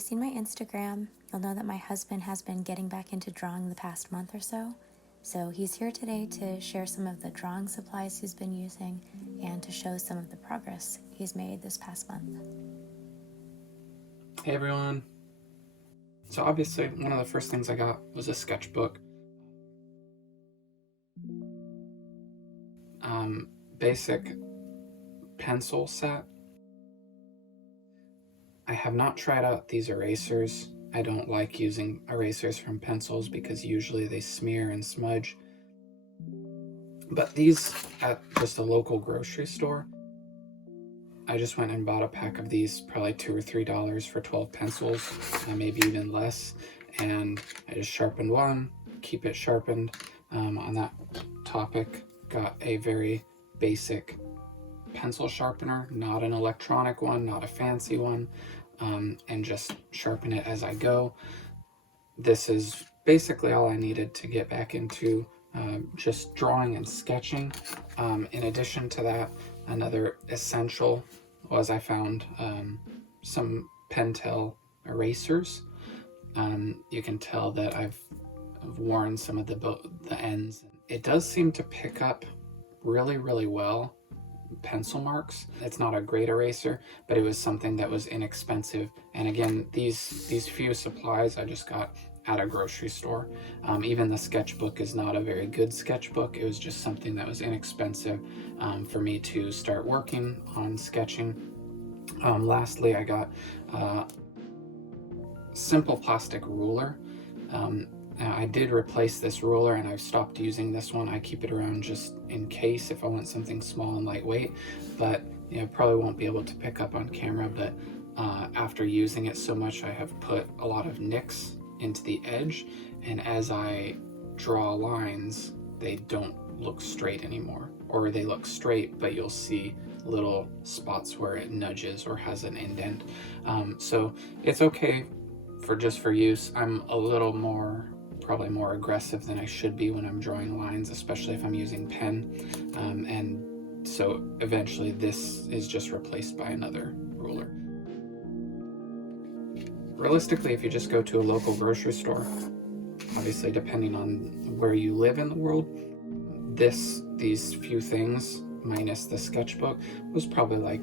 you've seen my Instagram, you'll know that my husband has been getting back into drawing the past month or so. So he's here today to share some of the drawing supplies he's been using and to show some of the progress he's made this past month. Hey everyone. So obviously one of the first things I got was a sketchbook. Basic pencil set. I have not tried out these erasers. I don't like using erasers from pencils because usually they smear and smudge. But these at just a local grocery store, I just went and bought a pack of these, probably $2 or $3 for 12 pencils, maybe even less. And I just sharpened one, keep it sharpened. On that topic, got a very basic pencil sharpener, not an electronic one, not a fancy one, and just sharpen it as I go. This is basically all I needed to get back into just drawing and sketching. In addition to that, another essential was I found some Pentel erasers. You can tell that I've worn some of the ends. It does seem to pick up really, really well pencil marks. It's not a great eraser, but it was something that was inexpensive. And again, these few supplies I just got at a grocery store. Even the sketchbook is not a very good sketchbook. It was just something that was inexpensive for me to start working on sketching. Lastly, I got a simple plastic ruler. I did replace this ruler and I've stopped using this one. I keep it around just in case if I want something small and lightweight, but probably won't be able to pick up on camera, but after using it so much, I have put a lot of nicks into the edge, and as I draw lines, they don't look straight anymore, or they look straight, but you'll see little spots where it nudges or has an indent. So it's okay for use. I'm a little probably more aggressive than I should be when I'm drawing lines, especially if I'm using pen. And so eventually this is just replaced by another ruler. Realistically, if you just go to a local grocery store, obviously depending on where you live in the world, these few things minus the sketchbook was probably like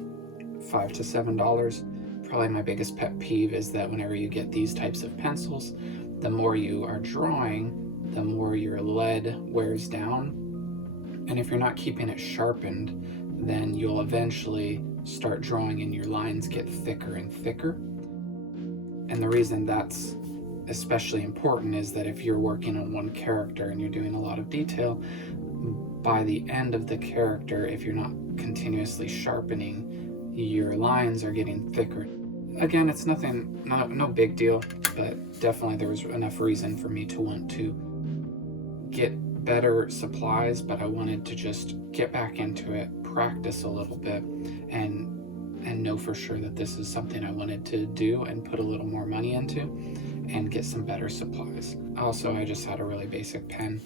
$5 to $7. Probably my biggest pet peeve is that whenever you get these types of pencils, the more you are drawing, the more your lead wears down. And if you're not keeping it sharpened, then you'll eventually start drawing and your lines get thicker and thicker. And the reason that's especially important is that if you're working on one character and you're doing a lot of detail, by the end of the character, if you're not continuously sharpening, your lines are getting thicker. Again, it's no big deal, but definitely there was enough reason for me to want to get better supplies, but I wanted to just get back into it, practice a little bit, and know for sure that this is something I wanted to do and put a little more money into and get some better supplies. Also, I just had a really basic pen.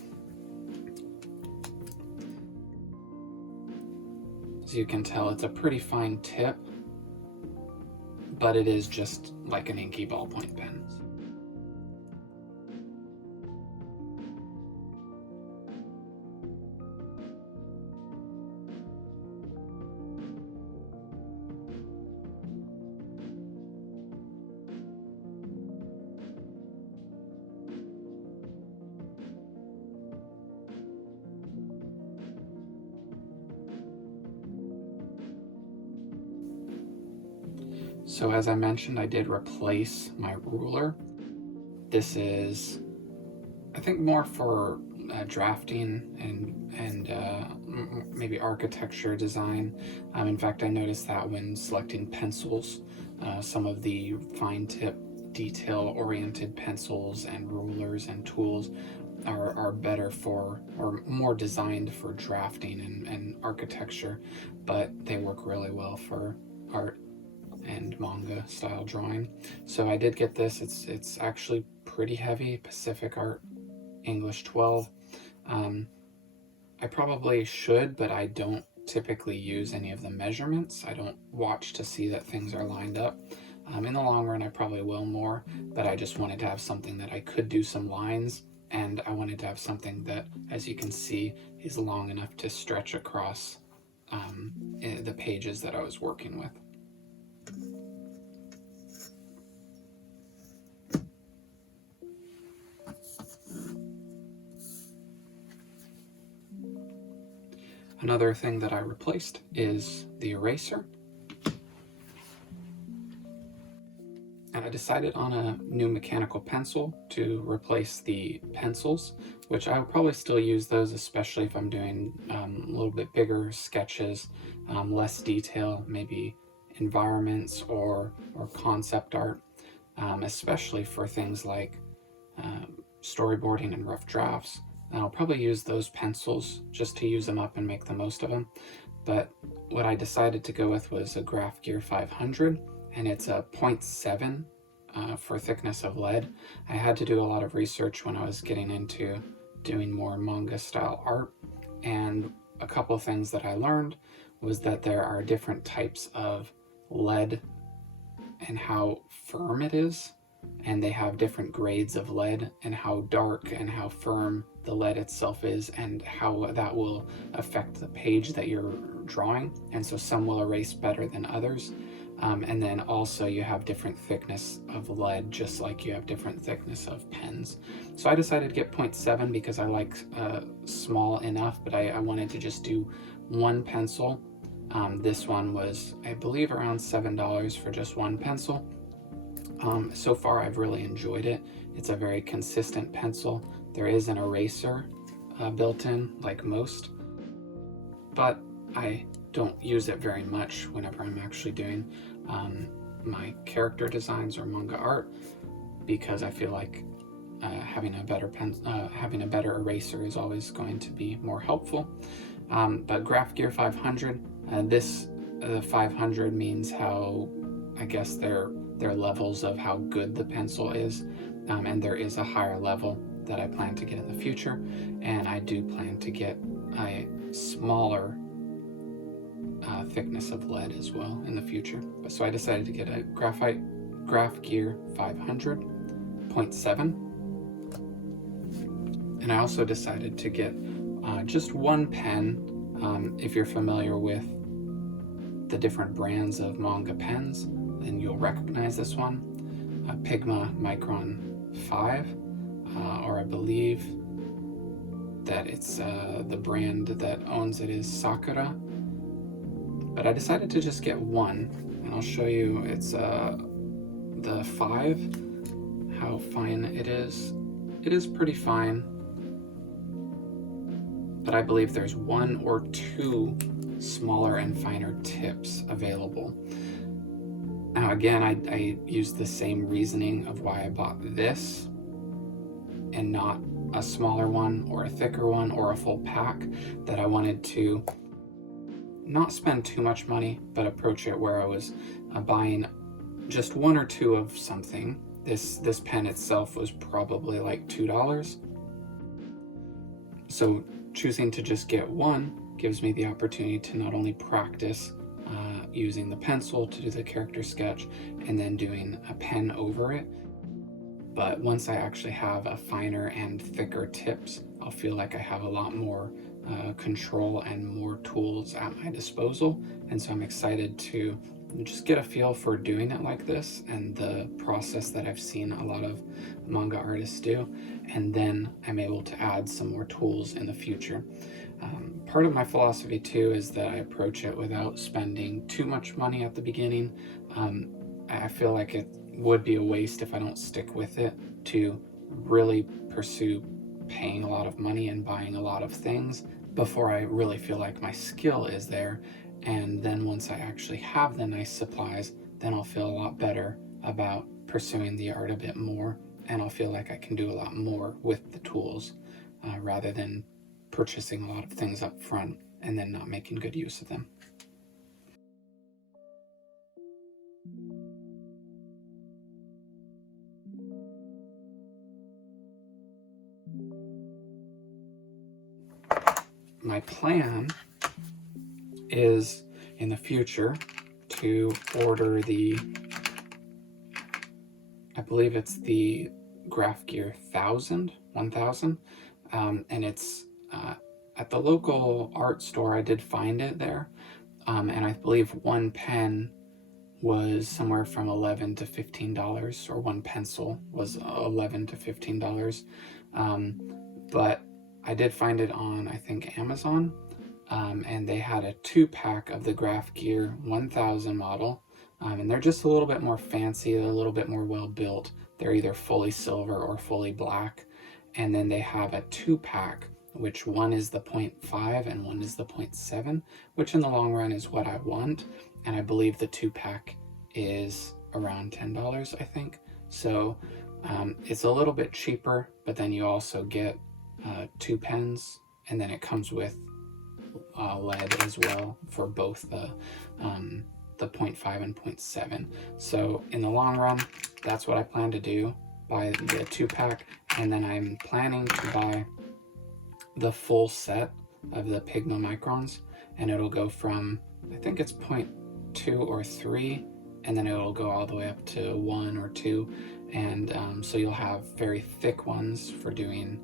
As you can tell, it's a pretty fine tip, but it is just like an inky ballpoint pen. So as I mentioned, I did replace my ruler. This is, I think, more for drafting and maybe architecture design. In fact, I noticed that when selecting pencils, some of the fine tip detail-oriented pencils and rulers and tools are better for, or more designed for drafting and architecture, but they work really well for art and manga style drawing. So I did get this. It's actually pretty heavy, Pacific Art English 12. I probably should, but I don't typically use any of the measurements. I don't watch to see that things are lined up. In the long run, I probably will more, but I just wanted to have something that I could do some lines, and I wanted to have something that, as you can see, is long enough to stretch across the pages that I was working with. Another thing that I replaced is the eraser. And I decided on a new mechanical pencil to replace the pencils, which I will probably still use those, especially if I'm doing a little bit bigger sketches, less detail, maybe environments or concept art, especially for things like storyboarding and rough drafts. And I'll probably use those pencils just to use them up and make the most of them. But what I decided to go with was a Graph Gear 500, and it's a 0.7 for thickness of lead. I had to do a lot of research when I was getting into doing more manga style art, and a couple of things that I learned was that there are different types of lead and how firm it is, and they have different grades of lead and how dark and how firm the lead itself is, and how that will affect the page that you're drawing. And so some will erase better than others. And then also you have different thickness of lead, just like you have different thickness of pens. So I decided to get 0.7 because I like small enough, but I wanted to just do one pencil. This one was, I believe, around $7 for just one pencil. So far I've really enjoyed it. It's a very consistent pencil. There is an eraser built in, like most, but I don't use it very much whenever I'm actually doing my character designs or manga art, because I feel like having a better eraser is always going to be more helpful. But Graph Gear 500, the 500 means how, I guess, their levels of how good the pencil is, and there is a higher level that I plan to get in the future, and I do plan to get a smaller thickness of lead as well in the future. So I decided to get a Graph Gear 500 0.7, and I also decided to get just one pen. If you're familiar with the different brands of manga pens, then you'll recognize this one, Pigma Micron 5, or I believe that it's the brand that owns it is Sakura. But I decided to just get one, and I'll show you. It's the 5, how fine it is. It is pretty fine, but I believe there's 1 or 2 smaller and finer tips available. Now again, I used the same reasoning of why I bought this and not a smaller one or a thicker one or a full pack, that I wanted to not spend too much money, but approach it where I was buying just 1 or 2 of something. This pen itself was probably like $2. So choosing to just get one gives me the opportunity to not only practice using the pencil to do the character sketch and then doing a pen over it, but once I actually have a finer and thicker tips, I'll feel like I have a lot more control and more tools at my disposal. And so I'm excited to just get a feel for doing it like this and the process that I've seen a lot of manga artists do, and then I'm able to add some more tools in the future. Part of my philosophy too is that I approach it without spending too much money at the beginning. I feel like it would be a waste if I don't stick with it to really pursue paying a lot of money and buying a lot of things before I really feel like my skill is there. And then once I actually have the nice supplies, then I'll feel a lot better about pursuing the art a bit more, and I'll feel like I can do a lot more with the tools rather than purchasing a lot of things up front and then not making good use of them. My plan is in the future to order the I believe it's the Graph Gear 1000, and it's at the local art store. I did find it there, and I believe one pen was somewhere from $11 to $15, or one pencil was $11 to $15. But I did find it on, I think, Amazon, and they had a 2-pack of the Graph Gear 1000 model, and they're just a little bit more fancy, a little bit more well built. They're either fully silver or fully black, and then they have a 2-pack, which one is the 0.5 and one is the 0.7, which in the long run is what I want, and I believe the 2-pack is around $10, I think. So it's a little bit cheaper, but then you also get 2 pens, and then it comes with lead as well for both the 0.5 and 0.7. So in the long run, that's what I plan to do, buy the 2-pack, and then I'm planning to buy the full set of the pignomicrons, and it'll go from, I think it's 0.2 or 3, and then it'll go all the way up to 1 or 2, and so you'll have very thick ones for doing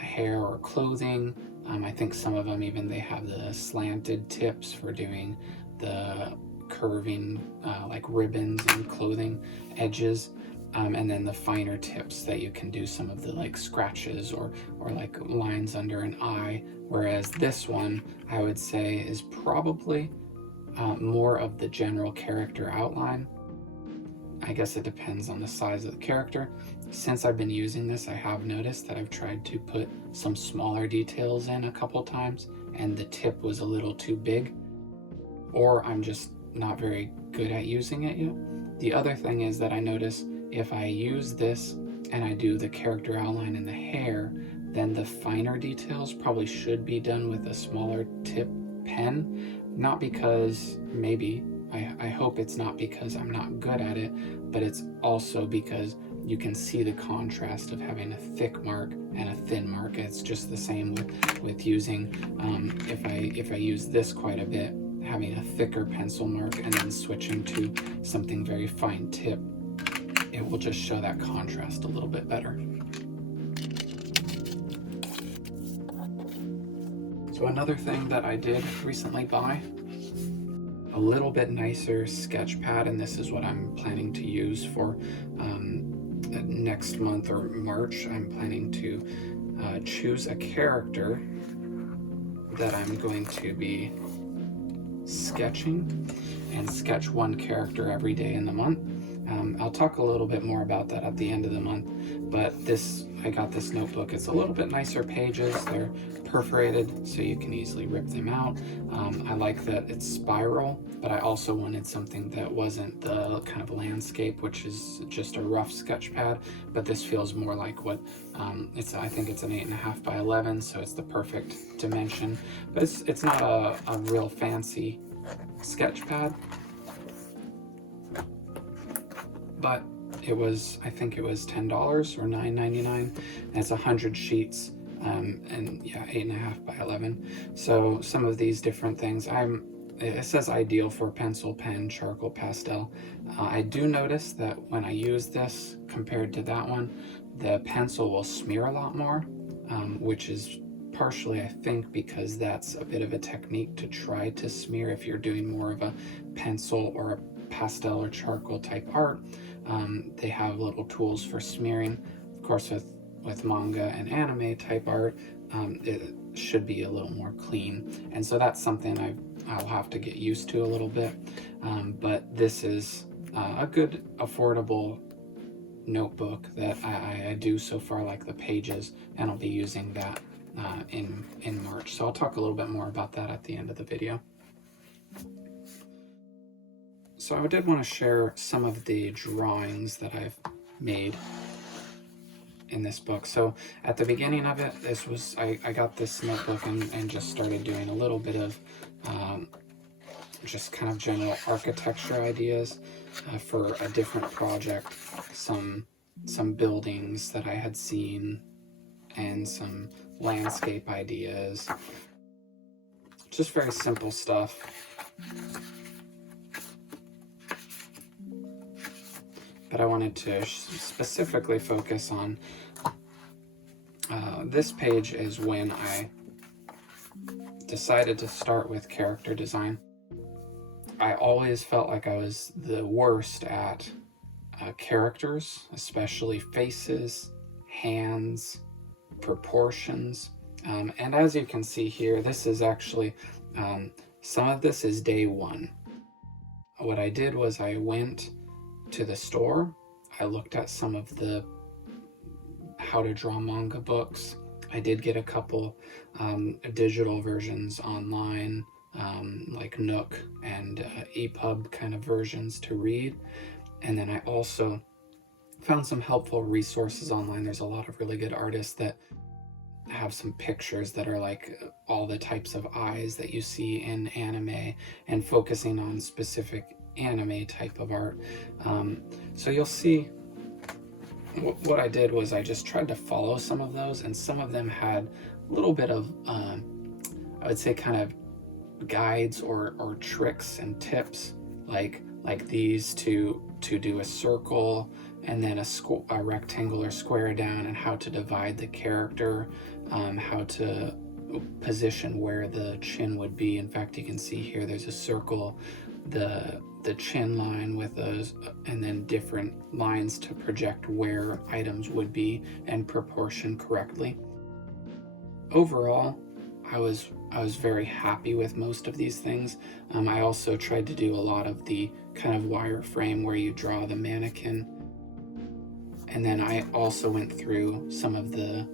hair or clothing. I think some of them even, they have the slanted tips for doing the curving like ribbons and clothing edges, and then the finer tips that you can do some of the like scratches or like lines under an eye, whereas this one I would say is probably more of the general character outline. I guess it depends on the size of the character. Since I've been using this, I have noticed that I've tried to put some smaller details in a couple times, and the tip was a little too big, or I'm just not very good at using it yet. The other thing is that I notice if I use this and I do the character outline in the hair, then the finer details probably should be done with a smaller tip pen. Not because, maybe, I hope it's not because I'm not good at it, but it's also because you can see the contrast of having a thick mark and a thin mark. It's just the same with using, if I use this quite a bit, having a thicker pencil mark and then switching to something very fine tip, it will just show that contrast a little bit better. So another thing that I did recently buy, a little bit nicer sketch pad, and this is what I'm planning to use for next month or March. I'm planning to choose a character that I'm going to be sketching, and sketch one character every day in the month. I'll talk a little bit more about that at the end of the month, but I got this notebook. It's a little bit nicer pages. They're perforated, so you can easily rip them out. I like that it's spiral, but I also wanted something that wasn't the kind of landscape, which is just a rough sketch pad, but this feels more like what I think it's an 8.5 by 11, so it's the perfect dimension, but it's not a real fancy sketch pad, but I think it was $10 or $9.99, and it's 100 sheets, and yeah, 8.5 by 11. So some of these different things, it says ideal for pencil, pen, charcoal, pastel. I do notice that when I use this compared to that one, the pencil will smear a lot more, which is partially, I think, because that's a bit of a technique to try to smear if you're doing more of a pencil or a pastel or charcoal type art. They have little tools for smearing. Of course, with manga and anime type art, it should be a little more clean, and so that's something I'll have to get used to a little bit, but this is a good affordable notebook that I do so far like the pages, and I'll be using that in March, so I'll talk a little bit more about that at the end of the video. So I did want to share some of the drawings that I've made in this book. So at the beginning of it, I got this notebook and just started doing a little bit of just kind of general architecture ideas for a different project, some buildings that I had seen, and some landscape ideas, just very simple stuff. but I wanted to specifically focus on this page is when I decided to start with character design. I always felt like I was the worst at characters, especially faces, hands, proportions. And as you can see here, this is actually, some of this is day one. What I did was I went to the store, I looked at some of the how to draw manga books. I did get a couple digital versions online, like Nook and EPUB kind of versions to read. And then I also found some helpful resources online. There's a lot of really good artists that have some pictures that are like all the types of eyes that you see in anime and focusing on specific anime type of art. So you'll see what I did was I just tried to follow some of those, and some of them had a little bit of, I would say, kind of guides or tricks and tips, like these to do a circle and then a rectangle or square down, and how to divide the character, how to position where the chin would be. In fact, you can see here there's a circle, the chin line with those, and then different lines to project where items would be and proportion correctly. Overall, I was very happy with most of these things. I also tried to do a lot of the kind of wireframe where you draw the mannequin. And then I also went through some of the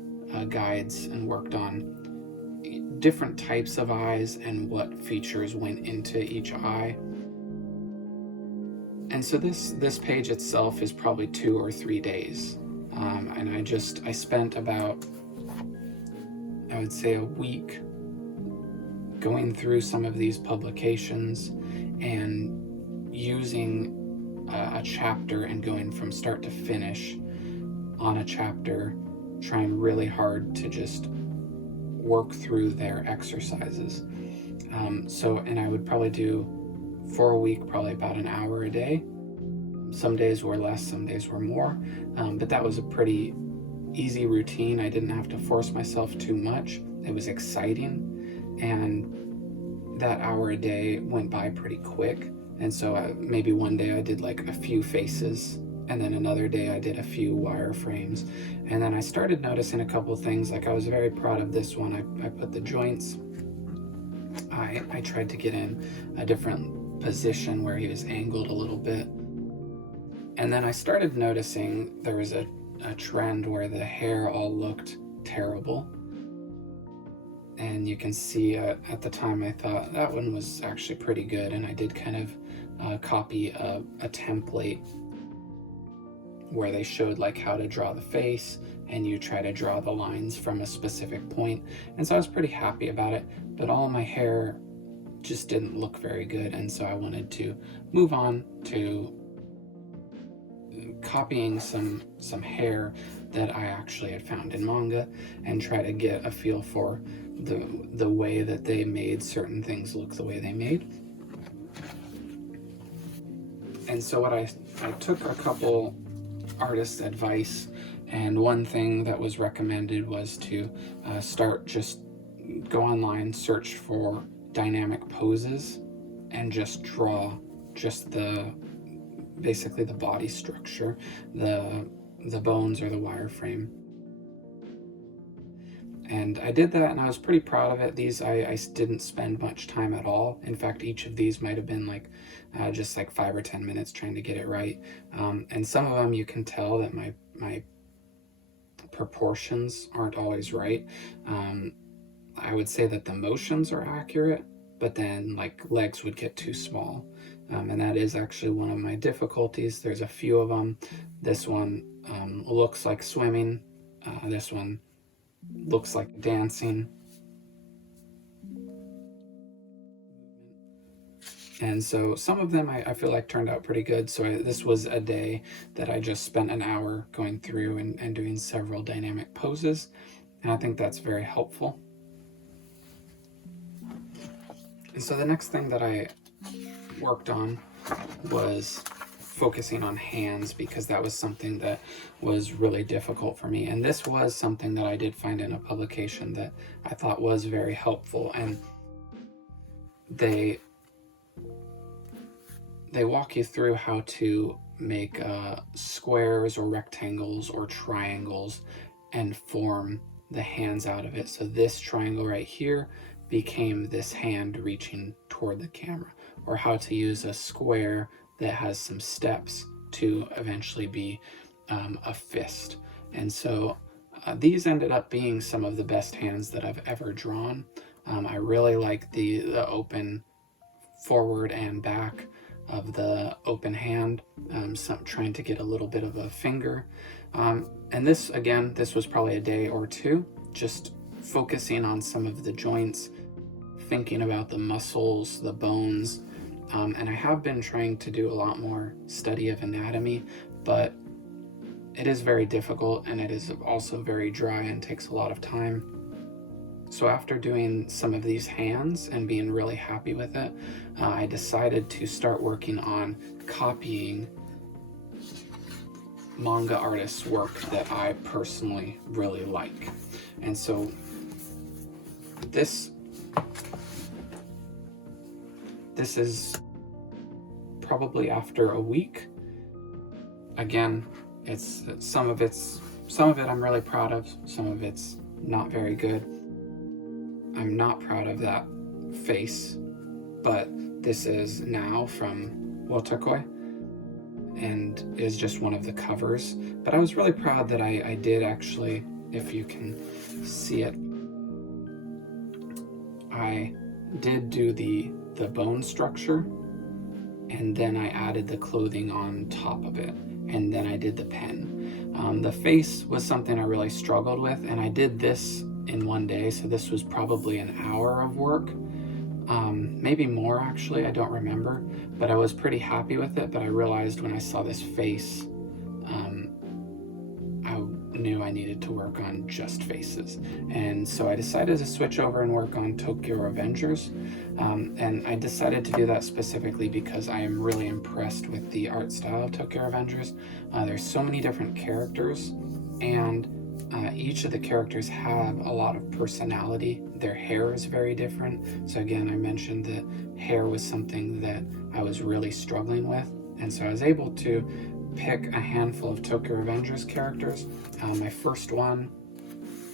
guides and worked on different types of eyes and what features went into each eye. And so this page itself is probably 2 or 3 days. And I spent about, I would say, a week going through some of these publications and using a chapter and going from start to finish on a chapter, trying really hard to just work through their exercises. And I would probably do for a week, probably about an hour a day. Some days were less, some days were more, but that was a pretty easy routine. I didn't have to force myself too much. It was exciting, and that hour a day went by pretty quick. And so maybe one day I did like a few faces, and then another day I did a few wireframes. And then I started noticing a couple things. Like, I was very proud of this one. I put the joints. I tried to get in a different position where he was angled a little bit. And then I started noticing there was a trend where the hair all looked terrible. And you can see at the time I thought that one was actually pretty good, and I did kind of copy a template where they showed like how to draw the face, and you try to draw the lines from a specific point. And so I was pretty happy about it, but all my hair just didn't look very good, and so I wanted to move on to copying some hair that I actually had found in manga and try to get a feel for the way that they made certain things look the way they made. And so what I took a couple artists' advice, and one thing that was recommended was to just go online, search for dynamic poses, and just draw just basically the body structure, the bones or the wireframe. And I did that, and I was pretty proud of it. These I didn't spend much time at all. In fact, each of these might have been like just like 5 or 10 minutes trying to get it right. And some of them you can tell that my proportions aren't always right. I would say that the motions are accurate, but then like legs would get too small. And that is actually one of my difficulties. There's a few of them. This one looks like swimming. This one looks like dancing. And so some of them I feel like turned out pretty good. So this was a day that I just spent an hour going through and doing several dynamic poses. And I think that's very helpful. And so the next thing that I worked on was focusing on hands because that was something that was really difficult for me. And this was something that I did find in a publication that I thought was very helpful. And they walk you through how to make squares or rectangles or triangles and form the hands out of it. So this triangle right here became this hand reaching toward the camera, or how to use a square that has some steps to eventually be a fist. And so these ended up being some of the best hands that I've ever drawn. I really like the open forward and back of the open hand, trying to get a little bit of a finger. And this, again, this was probably a day or two, just focusing on some of the joints, thinking about the muscles, the bones. And I have been trying to do a lot more study of anatomy, but it is very difficult, and it is also very dry and takes a lot of time. So after doing some of these hands and being really happy with it, I decided to start working on copying manga artists' work that I personally really like. And so this is probably after a week. Again, it's some of it I'm really proud of, some of it's not very good. I'm not proud of that face, but this is now from Wotakoi and is just one of the covers. But I was really proud that I did actually, if you can see it, I did do the bone structure, and then I added the clothing on top of it, and then I did the pen. The face was something I really struggled with, and I did this in one day, so this was probably an hour of work, maybe more actually, I don't remember, but I was pretty happy with it. But I realized when I saw this face, I knew I needed to work on just faces, and so I decided to switch over and work on Tokyo Revengers. And I decided to do that specifically because I am really impressed with the art style of Tokyo Revengers. There's so many different characters, and each of the characters have a lot of personality. Their hair is very different. So again, I mentioned that hair was something that I was really struggling with. And so I was able to pick a handful of Tokyo Revengers characters. My first one,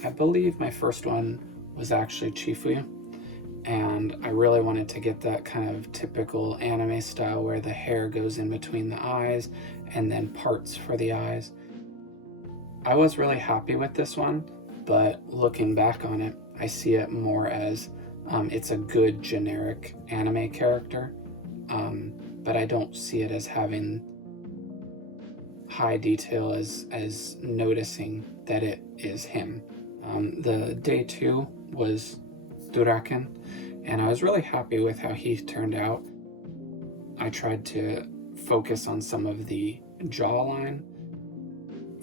I believe my first one was actually Chifuya. And I really wanted to get that kind of typical anime style where the hair goes in between the eyes and then parts for the eyes. I was really happy with this one, but looking back on it, I see it more as it's a good generic anime character, but I don't see it as having high detail as noticing that it is him. The day 2 was Draken, and I was really happy with how he turned out. I tried to focus on some of the jawline.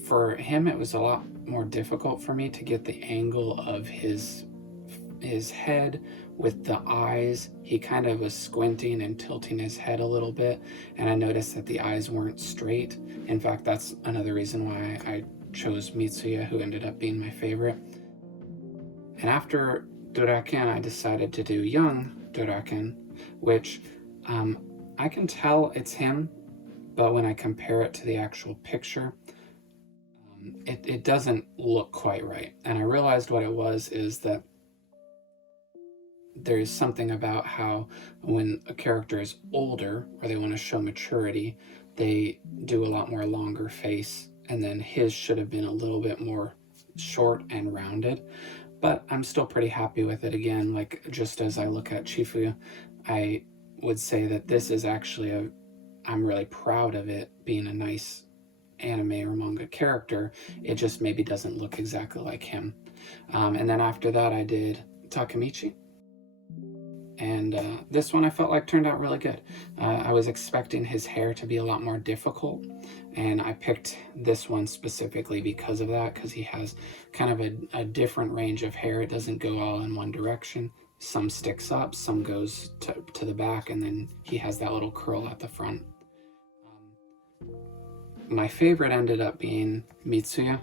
For him, it was a lot more difficult for me to get the angle of his head with the eyes. He kind of was squinting and tilting his head a little bit, and I noticed that the eyes weren't straight. In fact, that's another reason why I chose Mitsuya, who ended up being my favorite. And after Draken, I decided to do young Draken, which I can tell it's him, but when I compare it to the actual picture, it doesn't look quite right. And I realized what it was is that there's something about how when a character is older or they want to show maturity, they do a lot more longer face, and then his should have been a little bit more short and rounded. But I'm still pretty happy with it. Again, like just as I look at Chifuya, I would say that this is actually I'm really proud of it being a nice anime or manga character. It just maybe doesn't look exactly like him. And then after that, I did Takemichi. And this one I felt like turned out really good. I was expecting his hair to be a lot more difficult, and I picked this one specifically because of that, because he has kind of a different range of hair. It doesn't go all in one direction. Some sticks up, some goes to the back, and then he has that little curl at the front. my favorite ended up being Mitsuya.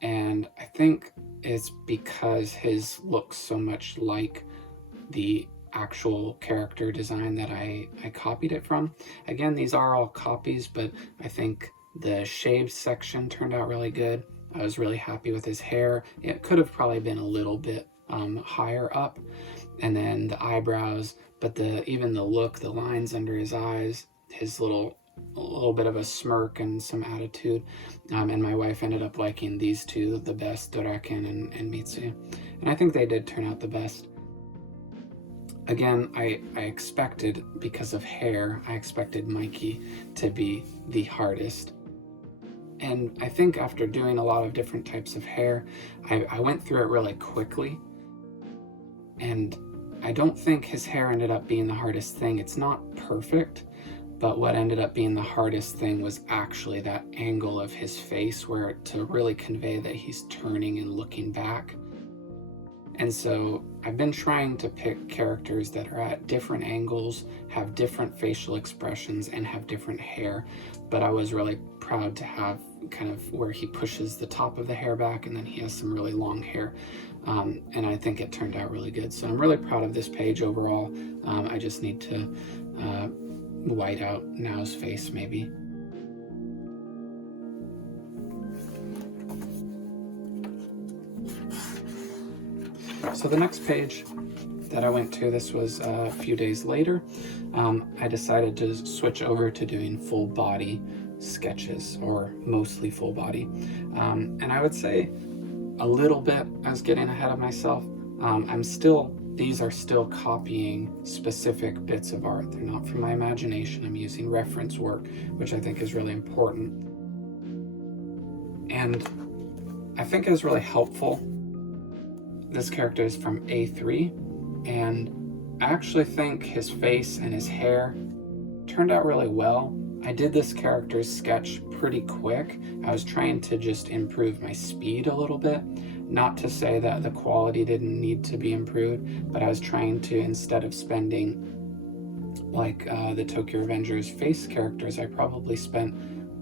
And I think it's because his looks so much like the actual character design that I copied it from. Again, these are all copies, but I think the shaved section turned out really good. I was really happy with his hair. It could have probably been a little bit higher up, and then the eyebrows, but even the look, the lines under his eyes, his a little bit of a smirk and some attitude, and my wife ended up liking these two the best, Draken and Mitsuya, and I think they did turn out the best. Again, I expected, because of hair, I expected Mikey to be the hardest. And I think after doing a lot of different types of hair, I went through it really quickly. And I don't think his hair ended up being the hardest thing. It's not perfect, but what ended up being the hardest thing was actually that angle of his face, to really convey that he's turning and looking back. And so I've been trying to pick characters that are at different angles, have different facial expressions, and have different hair. But I was really proud to have kind of where he pushes the top of the hair back, and then he has some really long hair. And I think it turned out really good. So I'm really proud of this page overall. I just need to white out Nao's face maybe. So the next page that I went to, this was a few days later, I decided to switch over to doing full body sketches, or mostly full body. And I would say a little bit I was getting ahead of myself. These are still copying specific bits of art. They're not from my imagination. I'm using reference work, which I think is really important. And I think it was really helpful. This character is from A3, and I actually think his face and his hair turned out really well. I did this character's sketch pretty quick. I was trying to just improve my speed a little bit. Not to say that the quality didn't need to be improved, but I was trying to, instead of spending like the Tokyo Revengers face characters, I probably spent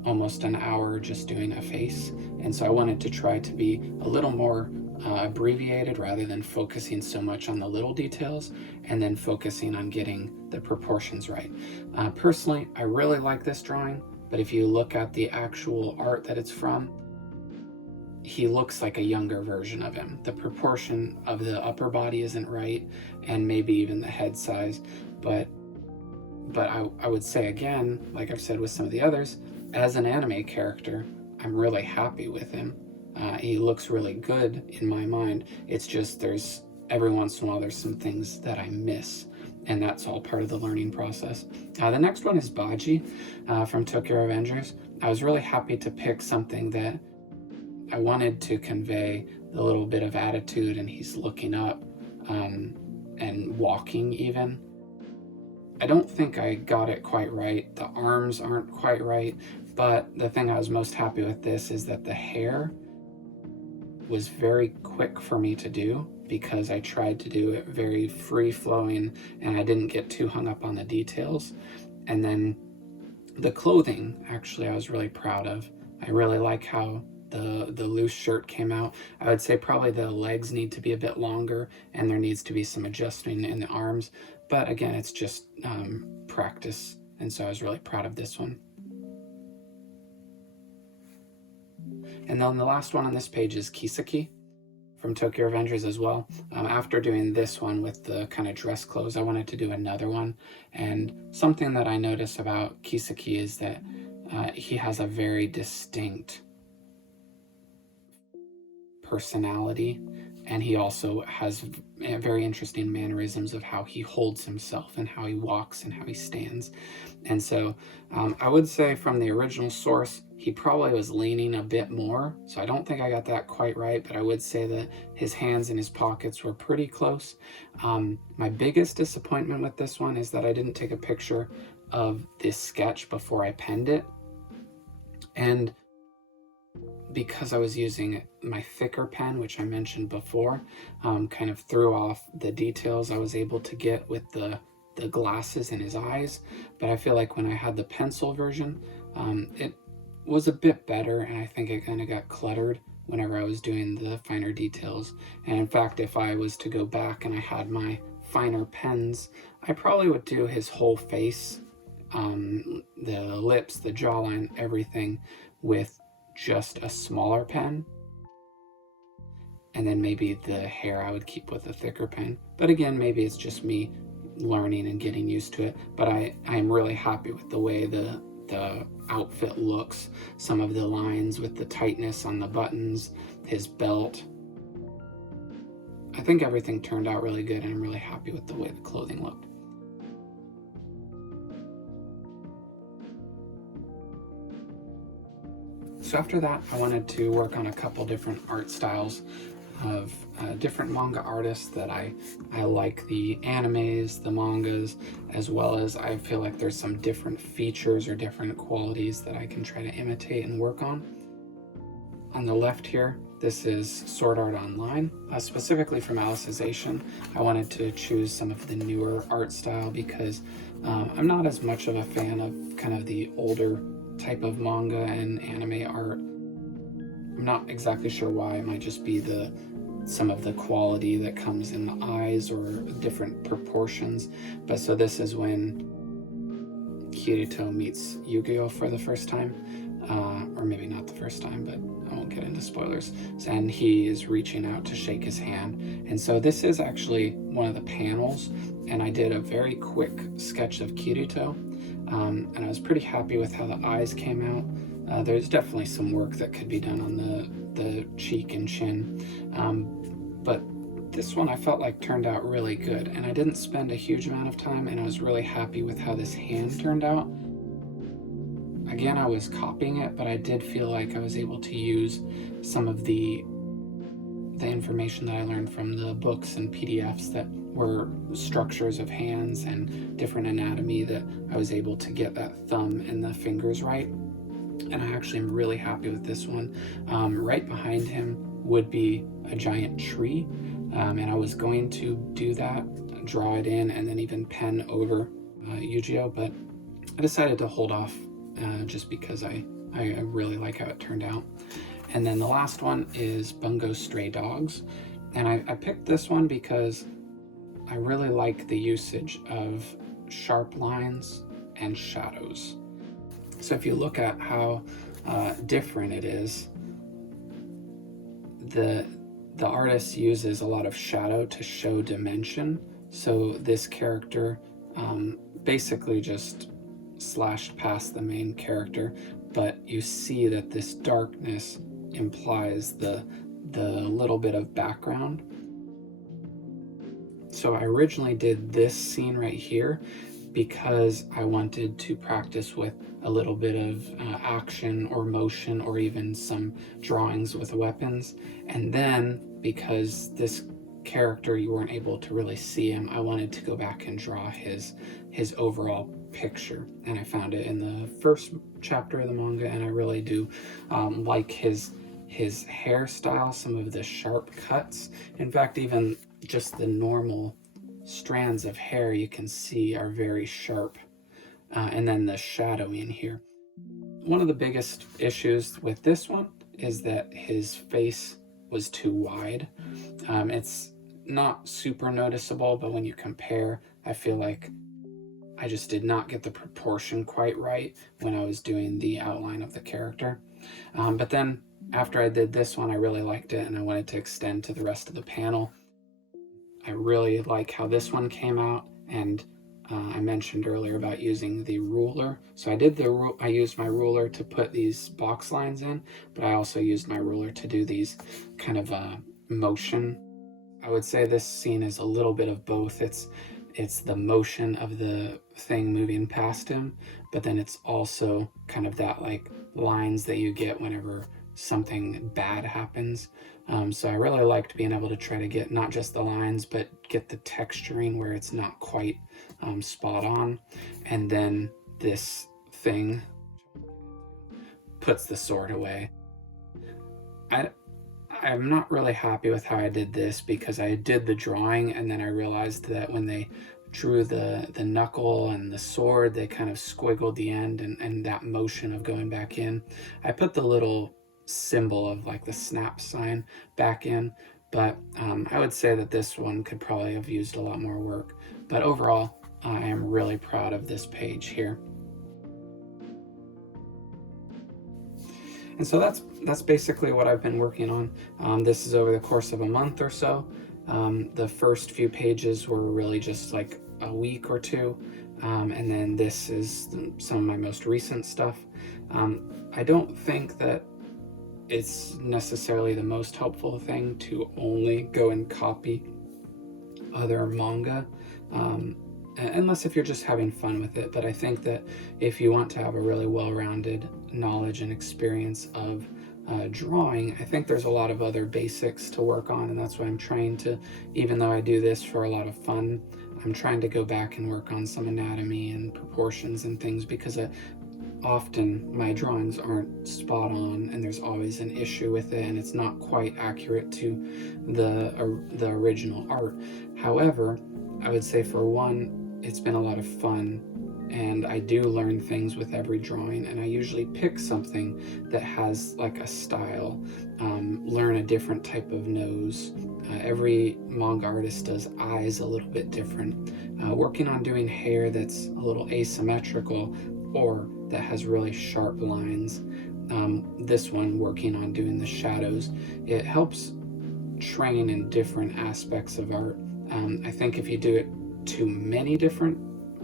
almost an hour just doing a face. And so I wanted to try to be a little more abbreviated, rather than focusing so much on the little details and then focusing on getting the proportions right. Personally, I really like this drawing, but if you look at the actual art that it's from, he looks like a younger version of him. The proportion of the upper body isn't right, and maybe even the head size, but I would say, again, like I've said with some of the others, as an anime character, I'm really happy with him. He looks really good in my mind. It's just every once in a while there's some things that I miss, and that's all part of the learning process. The next one is Baji from Tokyo Revengers. I was really happy to pick something that I wanted to convey a little bit of attitude, and he's looking up and walking even. I don't think I got it quite right. The arms aren't quite right, but the thing I was most happy with this is that the hair was very quick for me to do, because I tried to do it very free-flowing and I didn't get too hung up on the details. And then the clothing, actually, I was really proud of. I really like how the loose shirt came out. I would say probably the legs need to be a bit longer, and there needs to be some adjusting in the arms. But again, it's just practice, and so I was really proud of this one. And then the last one on this page is Kisaki from Tokyo Revengers as well. After doing this one with the kind of dress clothes, I wanted to do another one. And something that I noticed about Kisaki is that he has a very distinct personality, and he also has very interesting mannerisms of how he holds himself and how he walks and how he stands. And so I would say from the original source, he probably was leaning a bit more, so I don't think I got that quite right, but I would say that his hands in his pockets were pretty close. My biggest disappointment with this one is that I didn't take a picture of this sketch before I penned it, and because I was using my thicker pen, which I mentioned before, kind of threw off the details I was able to get with the glasses in his eyes. But I feel like when I had the pencil version, It was a bit better, and I think it kind of got cluttered whenever I was doing the finer details. And in fact, if I was to go back and I had my finer pens, I probably would do his whole face, the lips, the jawline, everything with just a smaller pen. And then maybe the hair I would keep with a thicker pen. But again, maybe it's just me learning and getting used to it. But I'm really happy with the way the outfit looks. Some of the lines with the tightness on the buttons, his belt. I think everything turned out really good, and I'm really happy with the way the clothing looked. So after that, I wanted to work on a couple different art styles of different manga artists that I like, the animes, the mangas, as well as I feel like there's some different features or different qualities that I can try to imitate and work on. On the left here, this is Sword Art Online. Specifically from Alicization, I wanted to choose some of the newer art style because I'm not as much of a fan of kind of the older type of manga and anime art. I'm not exactly sure why. It might just be some of the quality that comes in the eyes or different proportions. But so this is when Kirito meets Eugeo for the first time, or maybe not the first time, but I won't get into spoilers. And he is reaching out to shake his hand. And so this is actually one of the panels, and I did a very quick sketch of Kirito, and I was pretty happy with how the eyes came out. There's definitely some work that could be done on the cheek and chin, but this one I felt like turned out really good, and I didn't spend a huge amount of time, and I was really happy with how this hand turned out. Again, I was copying it, but I did feel like I was able to use some of the information that I learned from the books and PDFs that were structures of hands and different anatomy, that I was able to get that thumb and the fingers right. And I actually am really happy with this one. Right behind him would be a giant tree, and I was going to do that, draw it in, and then even pen over Eugeo, but I decided to hold off just because I really like how it turned out. And then the last one is Bungo Stray Dogs, and I picked this one because I really like the usage of sharp lines and shadows. So if you look at how different it is, the artist uses a lot of shadow to show dimension. So this character basically just slashed past the main character, but you see that this darkness implies the little bit of background. So I originally did this scene right here because I wanted to practice with a little bit of action or motion, or even some drawings with weapons. And then because this character, you weren't able to really see him, I wanted to go back and draw his overall picture. And I found it in the first chapter of the manga, and I really do like his hairstyle, some of the sharp cuts. In fact, even just the normal strands of hair you can see are very sharp, and then the shadowing here. One of the biggest issues with this one is that his face was too wide. It's not super noticeable, but when you compare, I feel like I just did not get the proportion quite right when I was doing the outline of the character. But then after I did this one, I really liked it, and I wanted to extend to the rest of the panel. I really like how this one came out, and I mentioned earlier about using the ruler. So I used my ruler to put these box lines in, but I also used my ruler to do these kind of motion. I would say this scene is a little bit of both. It's the motion of the thing moving past him, but then it's also kind of that like lines that you get whenever something bad happens. So I really liked being able to try to get not just the lines, but get the texturing where it's not quite spot on. And then this thing puts the sword away. I'm not really happy with how I did this, because I did the drawing and then I realized that when they drew the knuckle and the sword. They kind of squiggled the end, and that motion of going back in. I put the little symbol of like the snap sign back in, but I would say that this one could probably have used a lot more work. But overall, I am really proud of this page here. And so that's basically what I've been working on. This is over the course of a month or so. The first few pages were really just like a week or two, and then this is some of my most recent stuff. I don't think that it's necessarily the most helpful thing to only go and copy other manga, unless if you're just having fun with it. But I think that if you want to have a really well-rounded knowledge and experience of drawing, I think there's a lot of other basics to work on, and that's why I'm trying to, even though I do this for a lot of fun, I'm trying to go back and work on some anatomy and proportions and things, because often my drawings aren't spot on, and there's always an issue with it, and it's not quite accurate to the original art. However, I would say, for one, it's been a lot of fun, and I do learn things with every drawing, and I usually pick something that has like a style, learn a different type of nose. Every manga artist does eyes a little bit different. Working on doing hair that's a little asymmetrical or that has really sharp lines. This one, working on doing the shadows, it helps train in different aspects of art. I think if you do it too many different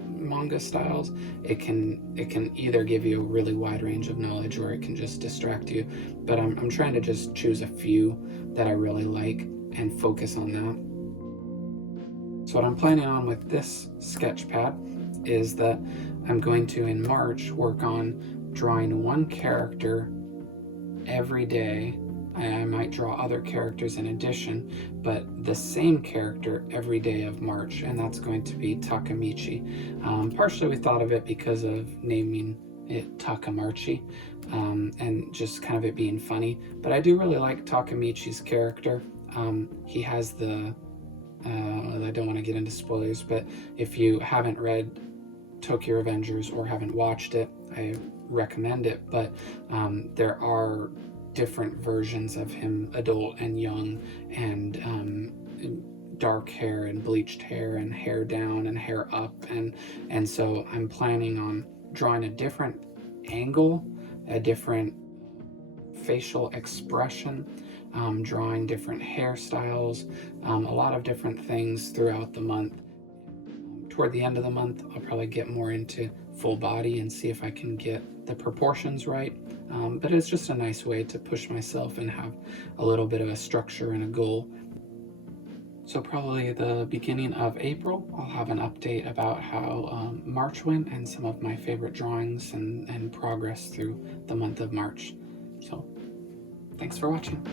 manga styles, it can either give you a really wide range of knowledge, or it can just distract you. But I'm trying to just choose a few that I really like and focus on that. So what I'm planning on with this sketch pad is that I'm going to, in March, work on drawing one character every day. I might draw other characters in addition, but the same character every day of March, and that's going to be Takemichi. Partially we thought of it because of naming it Takemichi, and just kind of it being funny, but I do really like Takemichi's character. He has the, I don't want to get into spoilers, but if you haven't read Tokyo Revengers or haven't watched it, I recommend it, but there are different versions of him, adult and young, and dark hair and bleached hair and hair down and hair up, and so I'm planning on drawing a different angle, a different facial expression, drawing different hairstyles, a lot of different things throughout the month. Toward the end of the month, I'll probably get more into full body and see if I can get the proportions right. But it's just a nice way to push myself and have a little bit of a structure and a goal. So probably the beginning of April, I'll have an update about how March went and some of my favorite drawings and progress through the month of March. So thanks for watching.